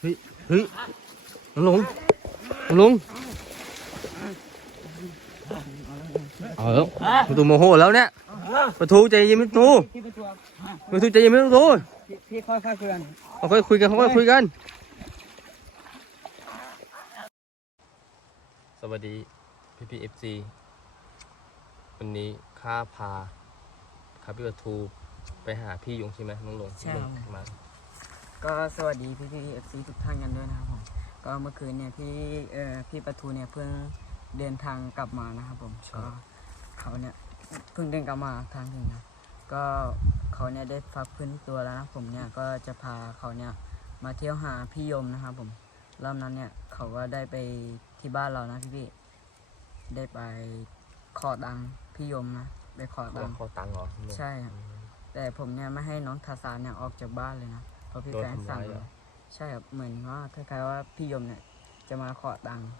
เฮ้ยเฮ้ยน้องหลงน้องหลงเอาแล้วประตูโมโหแล้วเนี่ยประตูใจเย็นประตูพี่ประจวบประตูใจเย็นประตูพี่พี่ค่อยๆคุยกันเอาค่อยคุยกันค่อยคุยกัน สวัสดีพี่พีเอฟซีวันนี้ข้าพาข้าพี่ประตูไปหาพี่ยงใช่ไหมน้องหลงลงมา ก็สวัสดีพี่พี่เอฟซีทุกท่านกันด้วยนะครับผมก็เมื่อคืนเนี่ยพี่เอ่อพี่ประทูเนี่ยเพิ่งเดินทางกลับมานะครับผมก็เขาเนี่ยเพิ่งเดินกลับมาทางถึงนะก็เขาเนี่ยได้ฟักพื้นตัวแล้วนะผมเนี่ยก็จะพาเขาเนี่ยมาเที่ยวหาพี่ยมนะครับผมรอบนั้นเนี่ยเขาก็ได้ไปที่บ้านเรานะพี่พี่ได้ไปขอตังค์พี่ยมนะไปขอตัเรางค์ขอตังค์เหรอน้องหลงใช่ครับแต่ผมเนี่ยไม่ให้น้องทาซานเนี่ยออกจากบ้านเลยนะ เพราะพี่โดนแฟนทำสั่งร้ายเหรอ ใช่ครับเหมือนว่าคล้ายๆว่าพี่ยมเนี่ย จะมาขอตังค์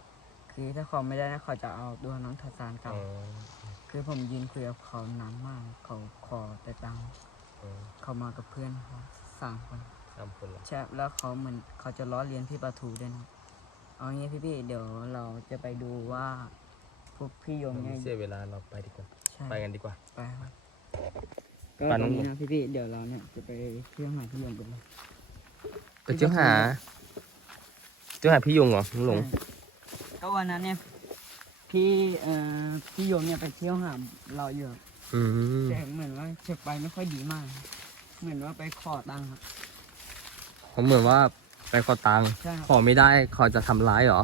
คือถ้าขอไม่ได้นะเขาจะเอาตัวน้องทาซานกลับ อ๋อคือผมยืนคุยกับเขานานมากเขาขอแต่ตังค์อ๋อเขามากับเพื่อนเขาสามคนสามคนเหรอใช่ครับแล้วเขาเหมือนเขาจะล้อเลียนพี่ปาทูด้วยนะเอางี้พี่ๆเดี๋ยวเราจะไปดูว่าพวกพี่ยมไม่เนี่ยเสียเวลาเราไปดีกว่า ใช่ไปกันดีกว่า ไปครับ ก็ไปตน้ออนงนี้นะพี่ๆเดี๋ยวเราเนี่ยจะไปเที่ยวหาพี่ยมกันเลยไปเที่ยวหาเที่ยวหาพี่ยงเหรอน้องหลงก็วันนั้นเนี่ยพี่เอ่อพี่โยมเนี่ยไปเที่ยวหาเราอยู่ครับอืมแต่เหมือนว่าเช็คไปไม่ค่อยดีมาก เหมือนว่าไปขอตังค์ครับเขาเหมือนว่าไปขอตังค์ใช่คขรับอไม่ได้เขาจะทำร้ายเหรอ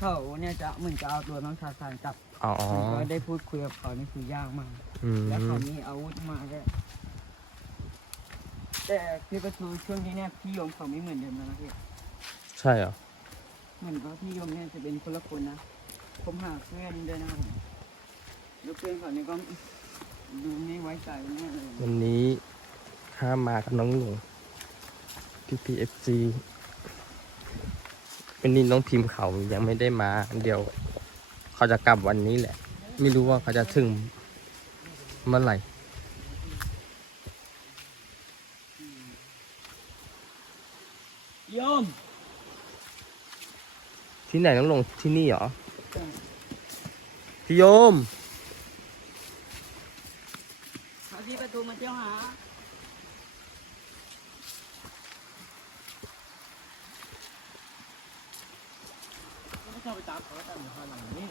เขาเนี่ยจะเหมือนจะเอาตัวน้องทาซานกลับอ๋อ ผมก็ได้พูดคุยกับเขานี่คือยากมากอืม แล้วเขามีอาวุธมาด้วยแต่พี่ประตูช่วงนี้เนี่ยพี่โยมเขาไม่เหมือนเดิมแล้วนะพี่ใช่เหรอเหมือนว่าพี่โยมเนี่ยจะเป็นคนละคนนะผมหาเพื่อนด้วยนะผมแล้วเพื่อนเขาเนี่ยก็ดูไม่ไว้ใจแน่เลยวันนี้ข้ามากับน้องหลงพีพีเอฟซีวันนี้น้องพิมพ์เขายังไม่ได้มา เดี๋ยว เขาจะกลับวันนี้แหละ ไม่รู้ว่าเขาจะถึง เมื่อไหร่โยมที่ไหนน้องหลงที่นี่เหรอ พี่โยมพาพี่ประตูมาเที่ยวหา ไม่ชอบไปตามเขาแล้วกันเดี๋ยวคอยหลังนี้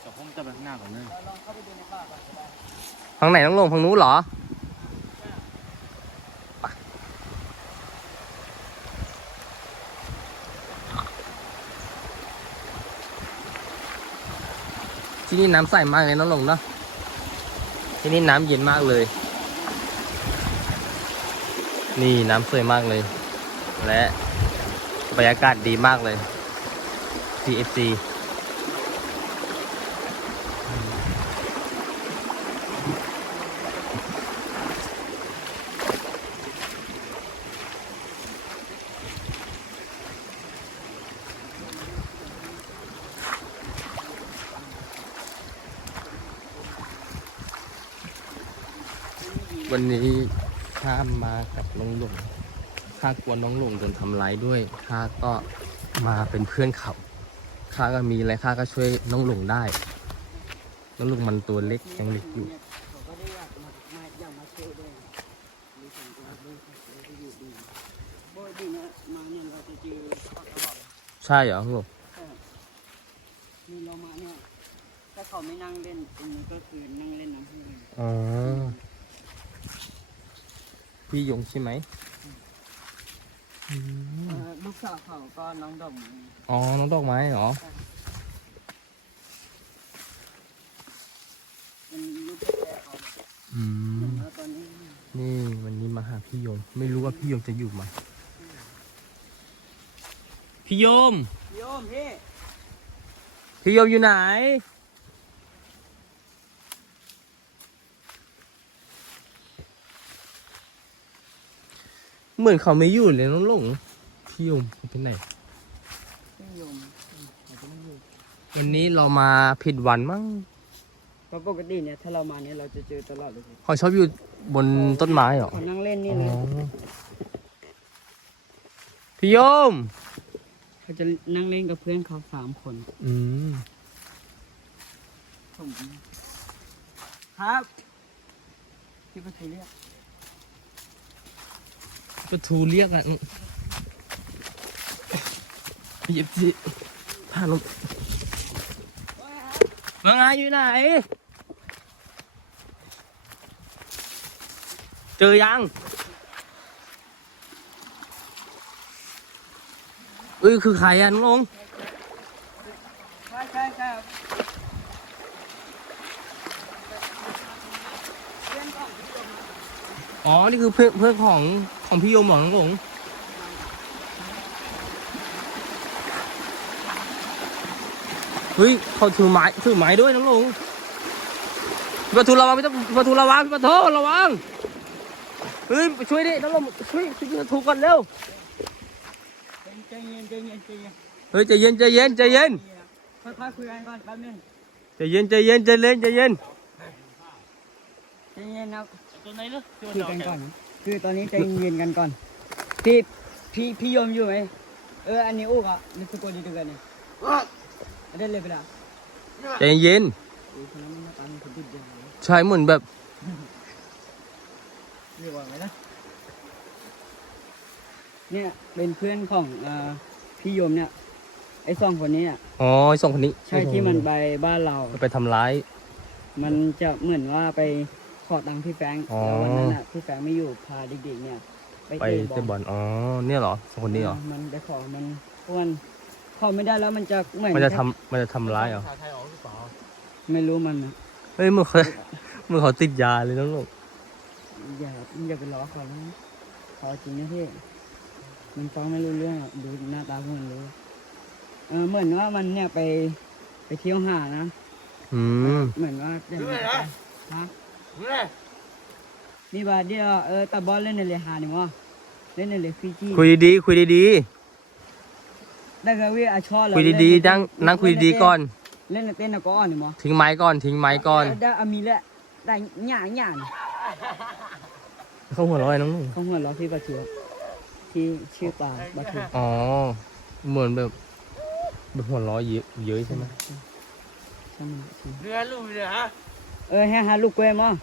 เดี๋ยวผม จะไปข้างหน้าก่อนเลยลองเข้าไปดูในป่าก่อนได้ทางไหนน้องลงทางนู้นเหรอที่นี่น้ำใสมากเลยน้องลงเนาะที่นี่น้ำเย็นมากเลย นี่น้ำสวยมากเลย และบรรยากาศดีมากเลย CFC วันนี้ข้ามมากับน้องหลงข้ากลัวน้องหลงโดนทำร้ายด้วยข้าก็มาเป็นเพื่อนเขาข้าก็มีอะไรข้าก็ช่วยน้องหลงได้ น้องหลงมันตัวเล็กยังเล็กอยู่เขาก็ได้อยากมา ใช่ไหมอืมเอ่อลูกสาวเขาก็น้องดอกอ๋อ น้องดอกไม้เหรอ เป็นลูกแก่เขาอืม แล้วตอนนี้นี่วันนี้มาหาพี่ยงไม่รู้ว่าพี่ยงจะอยู่ไหมพี่ยม โยมพี่พี่โยมอยู่ไหน เหมือนเขาไม่อยู่เลยน้องหลงพี่โยมเป็นไหนพี่โยมเขาจะไม่อยู่วันนี้เรามาผิดวันมั้งเพราะปกติเนี่ยถ้าเรามาเนี่ยเราจะเจอตลอดเลยพี่เขาชอบอยู่บนต้นไม้เหรอเขานั่งเล่นนี่อ๋อเลยพี่โยมเขาจะนั่งเล่นกับเพื่อนเขาสามคน อืมผมครับพี่ประตูเรียก ประตูเรียกอะหยิบสิผ่านลงมาไงอยู่ไหน เจอยังเอ้ยคือใครอะน้องลง ใช่ใช่ใช่ครับ อ๋อ นี่คือเพื่อนเพื่อนของของพี่โยมเหรอน้องหลงเฮ้ยเขาถือไม้ถือไม้ด้วยน้องหลงพี่ประตูระวังพี่ประตูระวังพี่ประตูระวังเฮ้ยไปช่วยดิน้องหลงช่วยช่วยพี่ประตูก่อนเร็วใจเย็นใจเย็นใจเย็นเฮ้ยใจเย็นใจเย็นใจเย็นค่อยๆคุยกันก่อนแป๊บนึงใจเย็นใจเย็นใจเย็นใจเย็นใจเย็นครับ ตัวไหนเนอะที่มันคุยจะเอากันแกะก่อนนะคือตอนนี้ใจเย็นกันก่อนพี่พี่พี่ยมอยู่ไหมเอออันนี้อุกอะนี่คือตัวดีด้วยกันนี่อันนี้เลยไปละใจเย็นโอ้ยคนนั้นมันหน้าตามันคือดุดเดียวเลยใช่เหมือนแบบเรียกว่าไงนะเนี่ยเป็นเพื่อนของเอ่อพี่ยมเนี่ยไอ้สองคนนี้อะอ๋อไอ้สองคนนี้ใช่ที่มันไปบ้านเรา ไปทำร้าย มันจะเหมือนว่าไป ขอตังค์พี่แฟรงค์อ๋อ แล้ววันนั้นอะพี่แฟรงค์ไม่อยู่พาเด็กๆเนี่ย ไปไปเตะเตะบบออลลอ๋อเนี่ยเหรอสองคนนี้เหรอมันไปขอมันเพราะมันขอไม่ได้แล้วมันจะเหมือนมันจะทำมันจะทำร้ายเหรอภาษาไทยออกหรือเปล่าไม่รู้มันนะเฮ้ยมึงเขามึงเขาติดยาเลยน้องลูกอย่าอย่าไปล้อเขานะเขาจริงนะพี่มันฟังไม่รู้เรื่องอะดูหน้าตาพวกมันรู้เออเหมือนว่ามันเนี่ยไปไปเที่ยวหานะอืมเหมือนว่าจะฮะ นี่บาดเดียวเออตาบอลเล่นในเลยหาหนึ่งวะเล่นในเลยฟิจิคุยดีๆคุยดีได้กระเวียอาชอๆเลยคุยดีๆนั่งนั่งคุยดีๆก่อน เล่นในเต้นนะก็อ่อนหนึ่งวะทิ้งไม้ก่อนทิ้งไม้ก่อนได้อามีแหละได้หย่าหย่าเขาหัวเร้อยน้องลูกเขาหัวเราะพี่ประตูที่ชื่อปลาประตูอ๋อเหมือนแบบแบบหัวเร้อยเยอะเยอะใช่ไหมใช่ไหมใช่เรือลูกเรือฮะเออให้หาลูกกล้วยมั้ง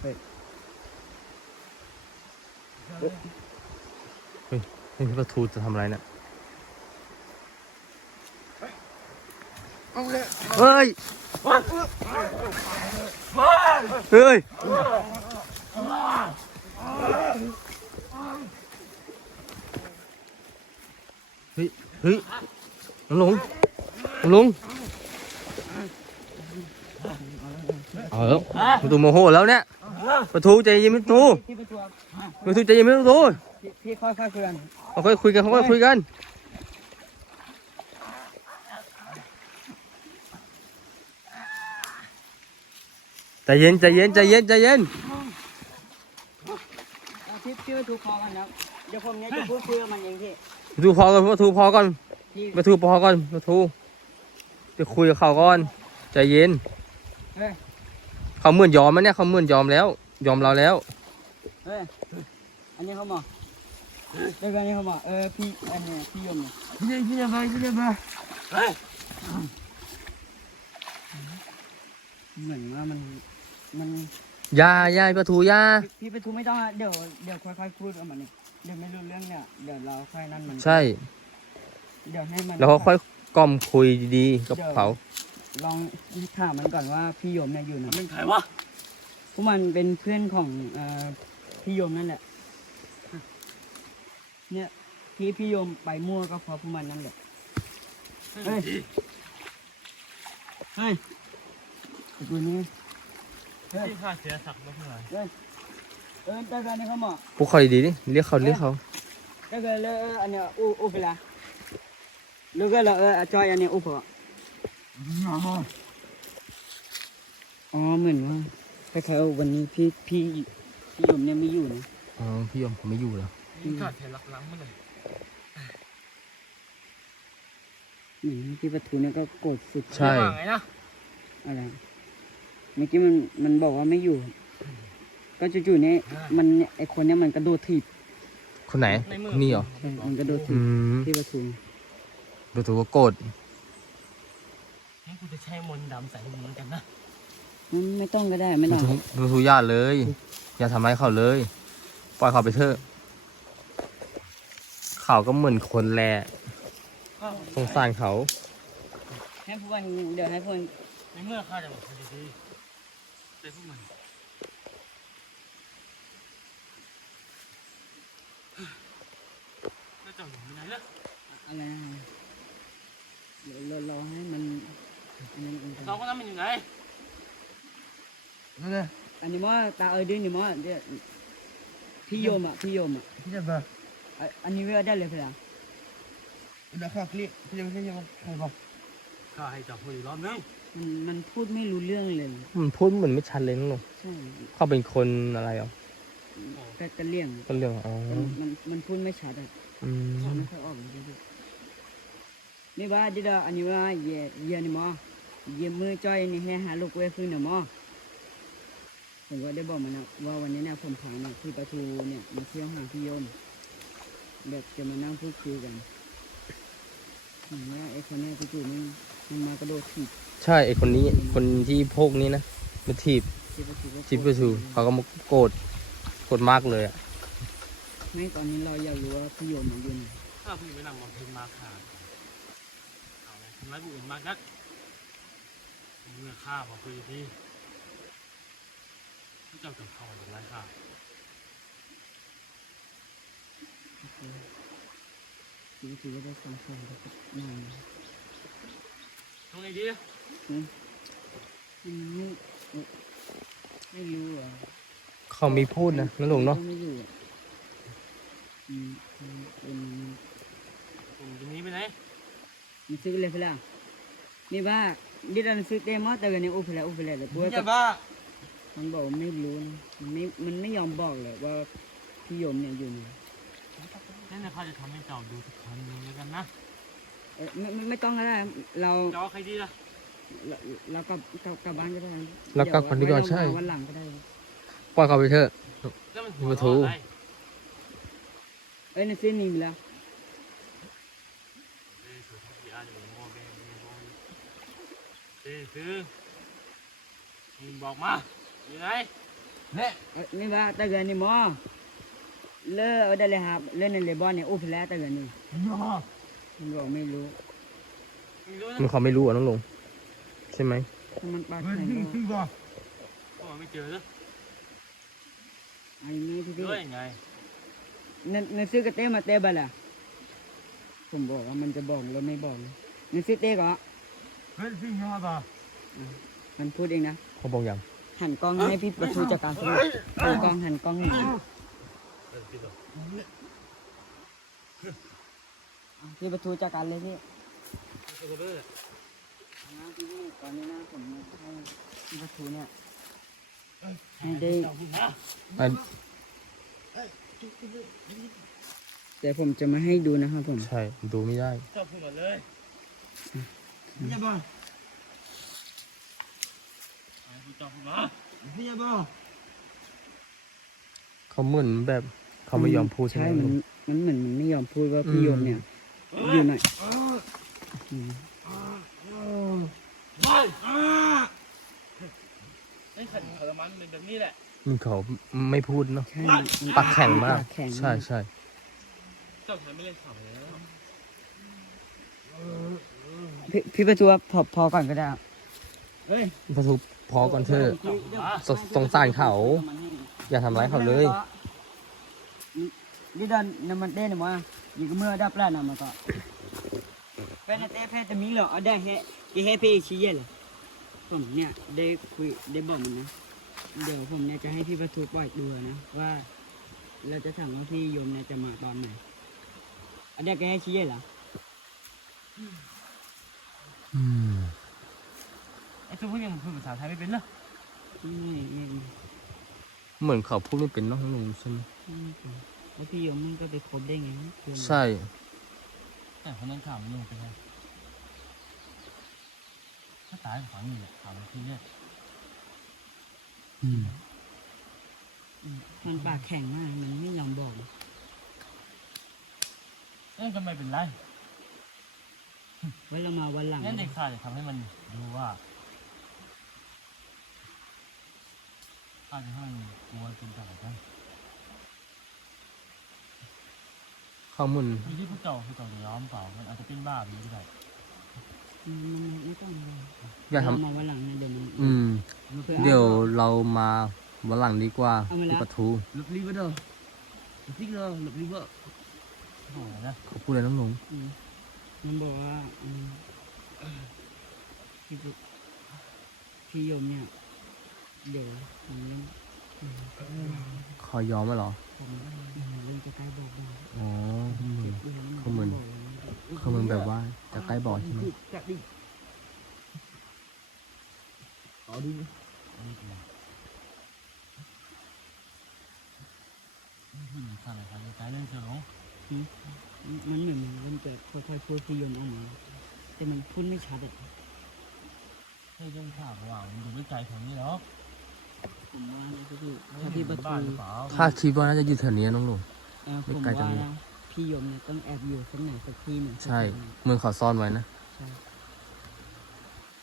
เฮ้ย พี่ประทูจะทำอะไรเนี่ยเฮ้ยเฮ้ยเฮ้ยเฮ้ยน้องหลงน้องหลงเอาแล้วประตูโมโหแล้วเนี่ยประตูใจเย็นประตู พี่ประตูประตูใจเย็นประตูพี่พี่ค่อยๆคุยกันเอาค่อยคุยกันค่อยคุยกันใจเย็นใจเย็นใจเย็นใจเย็นเอาพี่พี่ประตูคอกันนะเดี๋ยวผมเนี่ยจะพูดคุยกับมันเองพี่ประตูพอก่อนประตูพอก่อนพี่ประตูพอก่อนประตูเดี๋ยวคุยกับเขาก่อนใจเย็นเฮ้ยเขาเหมือนยอมแล้วเนี่ยเขาเหมือนยอมแล้ว ยอมเราแล้ว เฮ้ยอันนี้เขาบอกเดี๋ยวกันนี้เขาบอกเออพี่อันเนี้ยพี่ยมเนี่ยพี่พี่จะไปพี่จะไปเฮ้ยเหมือนว่ามันมันอยาอยาประตูอยาพี่พี่ประตูไม่ต้องอะเดี๋ยวเดี๋ยวค่อยๆพูดกับมันเนี่ยเดี๋ยวไม่รู้เรื่องเนี่ยเดี๋ยวเราค่อยนั่นมันใช่เดี๋ยวให้มันแล้วเขาค่อยกล่อมคุยดีๆกับเขาลองถามมันก่อนว่าพี่ยมเนี่ยอยู่ไหนเป็นใครวะพวกมันเป็นเพื่อนของ เอ่อพี่ยมนั่นแหละเนี่ยที่พี่ยมไปมั่วก็เพราะพวกมันนั่นแหละเฮ้ยเฮ้ยไอ้ตัวนี้เฮ้ยที่ข้าเสียศักดิ์มาเท่าไหร่เฮ้ยเออได้กันนี่เขาบอกพวกเขาดีๆดิเรียกเขาเรียกเขาได้กันเลยเอออันเนี้ยอู้อู้ไปละลูกก็เลยเออจอยอันเนี้ยอู้เปล่าอ๋อเหมือนว่าคล้ายๆว่าวันนี้พี่พี่ พี่ยมเนี่ยไม่อยู่นะอ๋อพี่ยอมเขาไม่อยู่แล้วที่ข้าเสียหลักหลังมาเลยเหมือนพี่ประทูเนี่ยก็โกรธสุดใช่ว่าไงนะอะไรเมื่อกี้มันมันบอกว่าไม่อยู่ ก็จู่ๆเนี่ยมันเนี่ยไอคนเนี้ยมันกระโดดถีบคนไหนในมือนี่เหรอใช่มันกระโดดถีอืบมที่ประตูดูถูกว่าโกรธงั้นกูจะใช้มนต์ดำใส่มึงเหมือนกันนะมันไม่ต้องก็ได้ไม่ดูต้องถูกดูถูกญาติเลย อย่าทำร้ายเขาเลย ปล่อยเขาไปเถอะ เขาก็เหมือนคนแหละสงสารเขา ให้พวกมันเดี๋ยวให้พวกมันในเมื่อข้าจะบอกคุณดีๆแต่พวกมันแล้วเจ้าอยู่ที่ไหนล่ะอะไรนะเดี๋ยวเรารอให้มันอันนั้นเองสองคนนั้นมันอยู่ไหนนั่นแหละ อันนี้มั้ตาเออดื้อนี่มั้เดี๋ยวพี่โยมอะพี่โยมอะพี่จะมาอะอันนี้เวลาได้เลยเพื่อนเดี๋ยวข้าคลิปพี่จะไม่ใช่ยังใครบอกข้าให้เจ้าพูดอีกรอบนึงมันมันพูดไม่รู้เรื่องเลยมันพูดเหมือนไม่ชัดเลยน้องหลงใช่เขาเป็นคนอะไรอะกะกะเลี่ยงก็เรื่องอ๋อมันมันมันพูดไม่ชัดอะอืมไม่ค่อยออกเลยพี่นี่ว่าดิดาอันนี้ว่าเย่เย่นี่มั้เย่มือจ้อยนี่ให้หาลูกเว้ฟื้นนะมั้ ผมก็ได้บอกมันนะว่าวันนี้เนี่ยผมพาเนี่ยที่ประตูเนี่ยมาเที่ยวหาพี่โยมแบบจะมานั่งพูดคุยกันเห็นว่าไอ้คนเนี้จู่ๆมันมันมากระโดดถีบใช่ไอคนนี้คนที่พกนี้นะมาถีบที่ประตูก็ถีบประตูเขาก็มาโกรธโกรธมากเลยอะไม่ตอนนี้เราอยากรู้ว่าพี่โยมมันอยู่ไหนข้าผู้หญิงไม่นำมองเพลมาขาดเอาไงทำร้ายผู้อื่นมากนักในเมื่อข้าบอกคุณดี ๆเจ้าจะเข้ามาทำร้ายข้าที่ประตูก็ได้ฟังฟังแล้วก็นอนทำไงดีอืมไม่ไม่รู้อะเขามีพูดนะน้องหลงเนาะไม่อยู่อะอืมอืมอืมผมจะหนีไปไหนมันซื้อเลยเพื่อนนี่ว่าดิดันซื้อเต็มมาแต่กันนี่อุปแล้วอุปแล้วแต่ตัวพี่จะบ้า มันบอกว่าไม่รู้นะมันไม่มันไม่ยอมบอกเลยว่าพี่โยมเนี่ยอยู่ไหนนั่นนะข้าจะทำให้เจ้าดูสักครั้งหนึงแล้วกันนะเอ้ยไม่ไม่ไม่ต้องก็ได้เราเจ้าเอาใครดีล่ะเราเรากลับกลับกลับบ้านก็ได้แล้วกลับคนนี้ก่อนใช่ เดี๋ยวไว้เรามาวันหลังก็ได้ปล่อยเขาไปเถอะ แล้วมันประตูอะไรเอ้ยในเส้นนี้มีแล้วเอ้ยสุดที่อาจจะเป็นโมเบนโมเอ้ยคือมึงบอกมา อยู่ไหนเนี่ยเอ้ยนี่ว่าแต่กันนี่หมอเลอะเอาได้เลยครับเล่นในเลบอนเนี่ยอุปแล้วแต่กันนี่ย่อมันบอกไม่รู้ไม่รู้นะมันเขาไม่รู้อะน้องหลง ใช่ไหมถ้ามันปากเฮ้ยแข็งพี่ก็พี่บอกก็ไม่เจอแล้วไอ้นี่พี่เจพี่อยังไงในในซื้อกระเต้มาเต้บะล่ะผมบอกว่ามันจะบอกแล้วไม่บอกเลยในซื้อเต้ก็เฮ้ยพี่ย่อบ่มันพูดเองนะเขาบอกอย่าง หันกล้องให้พี่ประตูจัดการพูดเออกล้องหันกล้องหนีเออพี่บอกอะพี่ประตูจัดการเลยพี่เจอเบอร์นะพี่พี่ตอนนี้นะผมให้พี่ประตูเนี่ยให้ได้เจ้าพูดนะไปแต่ผมจะไม่ให้ดูนะครับผม ใช่ ดูไม่ได้เจ้าพูดมาเลยพี่จะบ้าไอ้ผู้ เจ้าพูดมาพี่จะบ้าเขาเหมือนแบบเขาไม่ยอมพูดใช่ไหมใช่น้องหมัลนงมันเหมือนมันไม่ยอมพูดว่าพี่อืมโยมเนี่ย อยู่ไหนอืมเฮ้ยไอ้ขันขรมันเป็นแบบนี้แหละมันเขาไม่พูดเนาะใช่ปากแข็งมากปแข็งใช่ใช่เจ้าทำไม่เล่นข่าวแล้วพี่พี่ประตูพอพอก่อนก็ได้เฮ้ยประตู พอก่อนเถอะสสงสารเขา อย่าทำร้ายเขาเลย นี่ดันน้ำมันเต้นมาอยู่กับเมื่อดับแล้วนะมันก็เป็นเต้แพ้แต่มีเหรอเอาได้แฮกี่แฮเพ่ชี้เย่เลยผมเนี่ยได้คุยได้บอกมันนะ เดี๋ยวผมเนี่ยจะให้พี่ประตูปล่อยตัวนะว่า เราจะถามว่าพี่โยมเนี่ยจะมาตอนไหนเอาได้แกให้ชี้เย่เหรอ อืม ไอ้ตัวพวกนี้มันพูดภาษาไทยไม่เป็นเหรอไม่ไม่ไม่เหมือนเขาพูดไม่เป็นเน้องลุงใช่ไหมไม่เป็นแล้วพี่ยมมันก็ไปคบได้ไงโยมใช่ แต่คนนั้นข่าวมันลงไปแล้วถ้าตายฝังอยู่แหละข่าวมันที่เนี่ยอืมมันปากแข็งมากมันไม่ยอมบอกนั่นก็ไม่เป็นไรไว้เรามาวันหลังงั้นเด็กข้าจะทำให้มันรู้ว่า ข้าจะให้มันกลัวจนตายกันข้อมูลอยู่ที่พวกเจ้าพวกเจ้าจะยอมเปล่า มันอาจจะเป็นบ้าแบบนี้ก็ได้มันมันไม่ต้องเลยอย่าทเรมาวันหลังนะเดี๋ยวมันำอืม มันคยเดี๋ยวเรามาวันหลังดีกว่าเอามาแล้วที่ปะทู lập liver đâu lập liver lập liver โอ้โหนะเขาพูดอะไรน้องหลงอืมมันบอกว่าอืมพี่ปุ๊พี่โยมเนี่ย เดี๋ยวผมเล่นอืมขอยอมไหมเหรอผมอืมเล่นจะใกล้บอกได้อ๋อเหมือนเดี๋ยวเขาเหมือนบอกเลยนะเขาเหมือนแบบว่าจะใกล้บ่อใช่ไหม chặt đi ở đi ผู้หญิงข้าเลยข้าจะใช้เรื่องเชิงของมันเหมือนมันจะค่อยๆพูดพี่โยมออกมาแต่มันพูดไม่ชัดอะให้เรื่องข้าเพราะว่ามันอยู่ด้วยใจแถวนี้หรอก ผมว่านะก็คือถ้าพี่ประบ้าตูหรือเปล่าข้าคิดว่าน่าจะอยู่แถวนี้น้องหลงเอ่อไม่ผมไกลจากว่านี้ นะพี่โยมเนี่ยต้องแอบอยู่สักไหนสักที่หนึ่งใช่เหมือนเขาซ่อนไว้นะใช่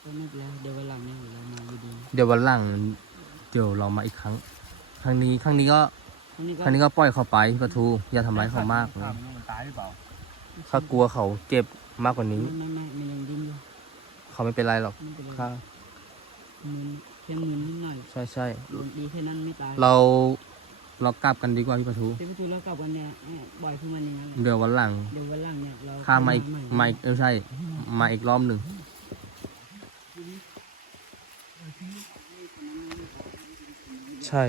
ก็ไม่เป็นไรเดี๋ยววันหลังเนี่ยเรามาอยู่ดีนะเดี๋ยววันหลังเดี๋ยวเรามาอีกครั้ง ครั้งนี้ครั้งนี้ก็ครั้งนี้ก็ครั้งนี้ก็ปล่อยเขาไปที่ปะทูอย่าทำร้ายเขามากข้านะไม่รู้มันตายหรือเปล่าข้ากลัวเขาเจ็บมากกว่านี้ ไม่ไม่ไม่มันยังดิ้นอยู่เขาไม่เป็นไรหรอกไม่เป็นไรข้ามึน แค่มึนนิดหน่อยใช่ใช่ดีแค่นั้นไม่ตาย เราเรากลับกันดีกว่าพี่ปะทูที่ประตูแล้วกลับวันเนี่ยเอ่อบ่อยขึ้นมันอย่างนั้นแหละเดี๋ยววันหลังเดี๋ยววันหลังเนี่ยเราข้ามาอีกใหมาอีกเออใช่มาอีกรอบหนึ่งใช่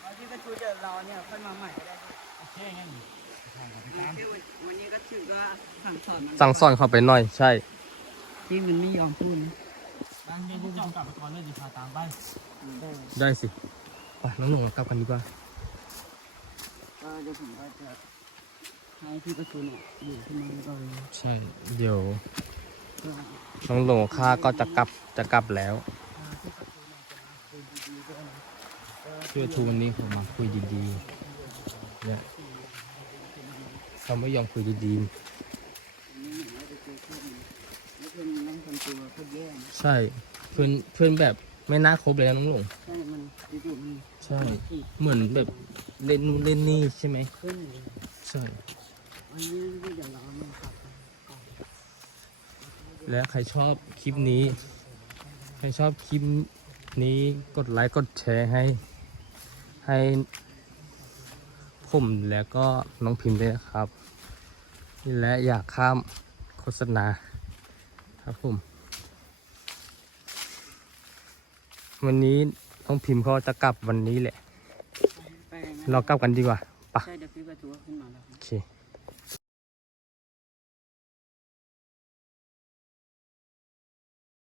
เอาที่ประตูเดี๋ยวเราเนี่ยค่อยมาใหม่ก็ได้ครับโอเคงั้นข้าขอไป แค่ตามวันวันนี้ก็ถือว่าสั่งสอนมันสั่งสอนเขาไปหน่อย ใช่ ที่มันไม่ยอมพูดนะบางเย็นพวกเจ้ากลับไปก่อนเลยเดี๋ยวข้าตามไปได้สิไปน้องหนุ่มเรากลับกันดีกว่าก็เดี๋ยวผมก็จะให้ที่ประตูเนี่ยอยู่ที่นี่ก่อนใช่ เดี๋ยวก็น้องหลงข้าก็จะกลับจะกลับแล้วพาที่ประตูเนี่ยจะมาคุยดีๆด้วยนะเพื่อทูวันนี้เขามาคุยดีๆเนี่ย เขาไม่ยอมคุยดีอันนี้เหมือนว่าจะเจอเพื่อนแล้วเพื่อนนั่งทำตัวโคตรแย่นะๆใช่เพื่อนเพื่อนแบบไม่น่าคบเลยนะน้องหลงใช่มันจู่ๆมันใช่ขีดเหมือนแบบเล่นนู่นเล่นนี่ใช่ไหมขึ้นเลยใช่อันนี้ก็เดี๋ยวเราเนี่ยกลับก่อนและใครชอบคลิปนี้ ใครชอบคลิปนี้กดไลค์กดแชร์ให้ ให้ ผมแล้วก็น้องพิมพ์ด้วยนะครับและอยากข้ามโฆษณาครับผม วันนี้น้องพิมพ์เขาจะกลับวันนี้แหละไปงั้นเรากลับกันดีกว่าปะใช่เดี๋ยวพี่ประตูก็ขึ้นมาแล้วครับโอเค